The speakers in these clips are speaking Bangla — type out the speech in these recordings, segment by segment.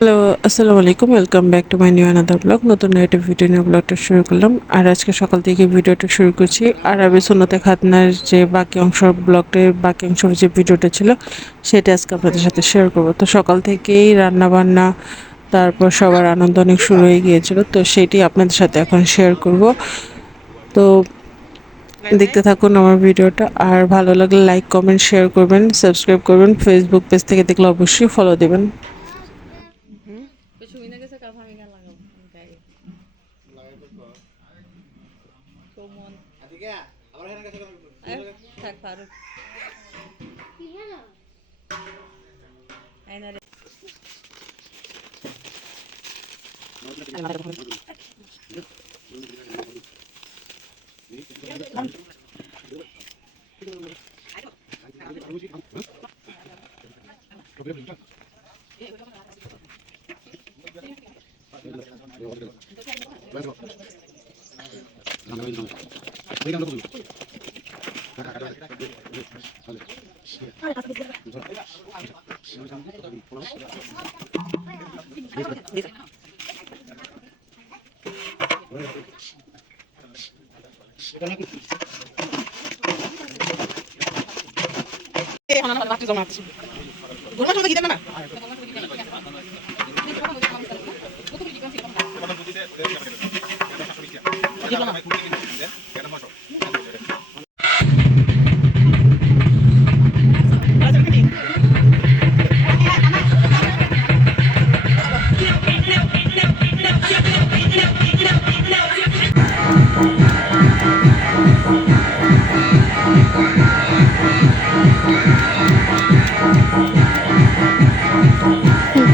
হ্যালো, আসসালামু আলাইকুম। Welcome back to my new another blog. নতুন একটা ভিডিও নিয়ে ব্লগটা শুরু করলাম। আর আজকে সকাল থেকে ভিডিওটা শুরু করছি। আরবি সুন্নতে খাতনার যে বাকি অংশ ব্লগটির বাকি অংশ যে ভিডিওটা ছিল সেটা আজকে আপনাদের সাথে শেয়ার করব। তো সকাল থেকেই রান্না বান্না, তারপর সবার আনন্দ অনেক শুরু হয়ে গিয়েছিল, তো সেটি আপনাদের সাথে এখন শেয়ার করব। তো দেখতে থাকুন আমার ভিডিওটা। আর ভালো লাগলে লাইক কমেন্ট শেয়ার করবেন, সাবস্ক্রাইব করবেন। ফেসবুক পেজ থেকে দেখলে অবশ্যই ফলো দেবেন।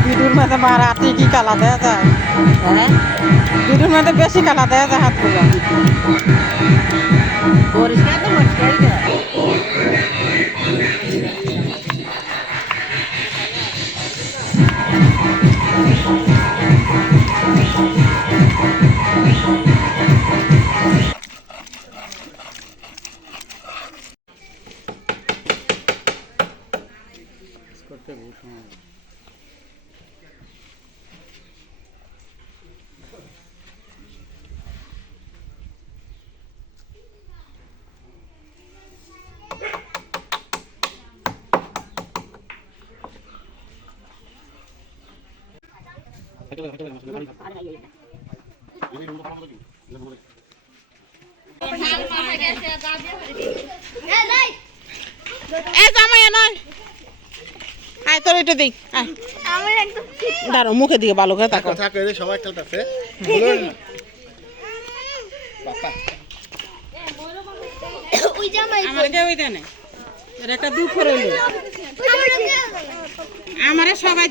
ভিডিওর মধ্যে মারাটি কি কালা দেওয়া যায়? হ্যাঁ, ভিডিওর মধ্যে বেশি কালা দেওয়া যায় হাতগুলো। পরিষ্কার তো পরিষ্কারই দেয়। আয় তোর এটা দিই, দাঁড়ো মুখে দিকে ভালো করে তাকাও। সবাই খেলতেছে। আমাকে ওই দেয় না, এটা একটা দুঃখ রইল। আমারে সবাই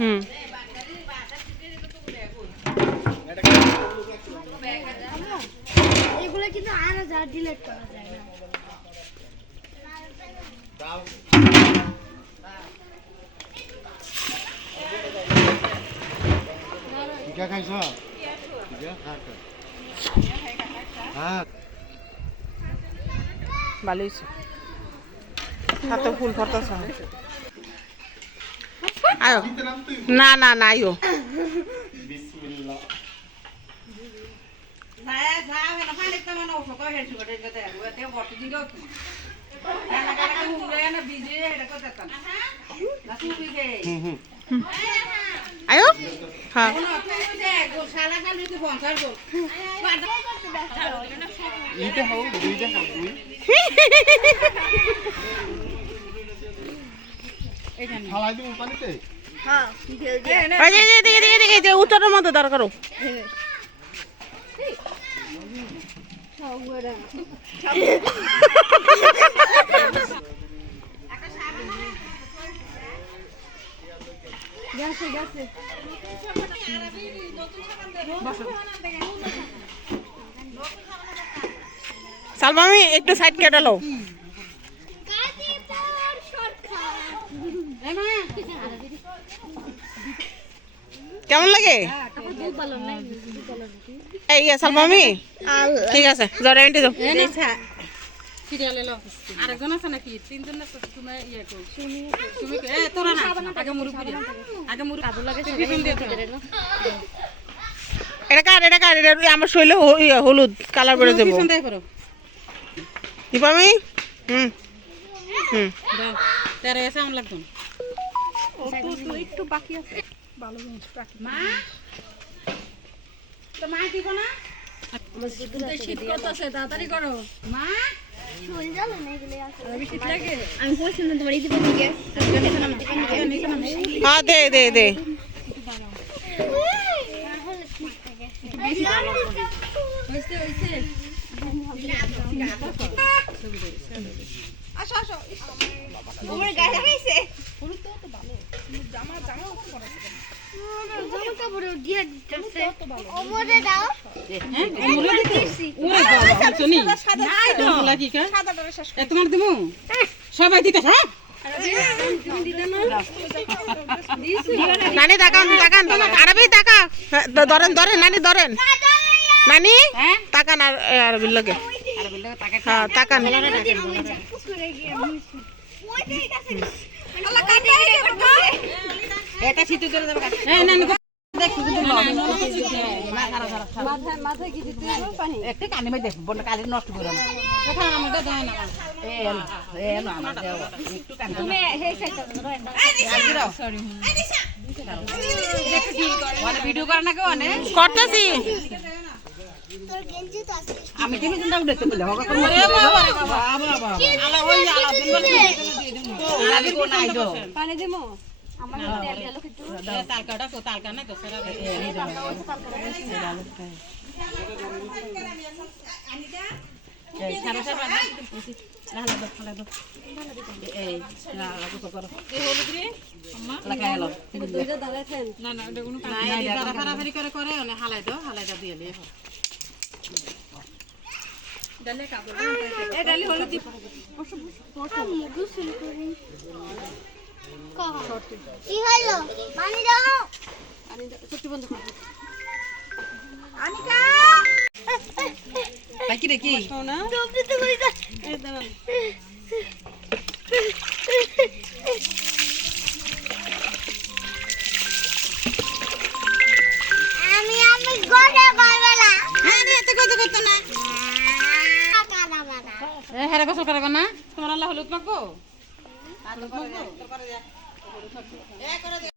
হুম এগুলো কিন্তু আর যা ডিলিট করা যায় না। টিকা খাইছ? হ্যাঁ, ভালো হয়েছে, হাতে ফুল ফটাছ। আয়ো না না না আয়ো আয়ো হ্যাঁ দুইটা হোক, দুইটা হোক, দুই। ফালাই দিব পানিতে। উত্তরের মধ্যে দরকার গেছে গেছে সালমা আমি একটু সাইড কেটে লো। কেমন লাগে এই সালমা আমি ঠিক আছে জরে এন্টি দাও সিরিয়ালে লো আরেকজন আছে নাকি তিনজন আছে তুমি ইয়ে কর তুমি এ তোরা না আগে মুরুবি আগে মুরুবি কাজু লাগে পিছন দিয়ে এটা কার এটা আমার শৈলে হলুদ কালার করে দেবো পিছন দিয়ে করো দিব আমি হুম হুম দাও তেরে এসে আম লাগতো একটু বাকি আছে ভালো জিনিস বাকি মা তো মা দিব না শীত করতেছে তাড়াতাড়ি করো মা চল যাবে না এগুলো আছে শীত লাগে আমি বলছি না তোমার এই দিকে দিকে হ্যাঁ দে আসো আসো ওরে গায়ে লাগাইছে জামা কাপড় দিয়ে দিতেছে ওমরে দাও হ্যাঁ মুরলা দিতে ওরে বাবা শুনি নাই তো লাগি কা সাদা ডরে শেষ এ তোমার দিমু সবাই দিতে হ্যাঁ নানি তাকান আরবি তাকা ধরেন নানি ধরেন নানি তাকান আর আরবির লগে হ্যাঁ তাকান এটা শীত ধরে দেব এই নানি দেখো কিন্তু মাথায় কি দিতে পানি একটা কানে মে দেখো বড় কালি নষ্ট করে না দেখা আমাদের দেয় না এ না আমার দেও একটু কানে তুমি হেই সাইডটা দাও সরি মানে ভিডিও করে না কেউ অনেক করতেছি তোর গেঞ্জি তো আছে আমি তুমি চিন্তা করতে বলে হবে ওরে বাবা বাবা আলা ওই আলা দিন লাগি কো নাই দো পানি দেবো আমার তেল গেল কিন্তু তালকাটা তো তালকা না তো সেরা এই সারা সারা লাগা এই না লাগো করো এই হলুদ রে আম্মা লাগাই হলো দুইটা দাঁড়াইছেন না না এটা কোনো কাজ নাই যারা ফারাফারি করে অনে হালাই দাও দিয়ে লে ডালে কাপড় এ ডালি হলুদ দি মুগু সিল করি কি হলো পানি দাও সত্যি বন্ধ কর আনিকা বাকি রে কি সোনা তুমি তো কই দা এই দাঁড়ান আমি ঘরে বাইবেলা হ্যাঁ রে এত কইতে কইতো না কানা বানা এ হেরে গোসল করবে না তোমার আল্লাহ হলুদ মাখবো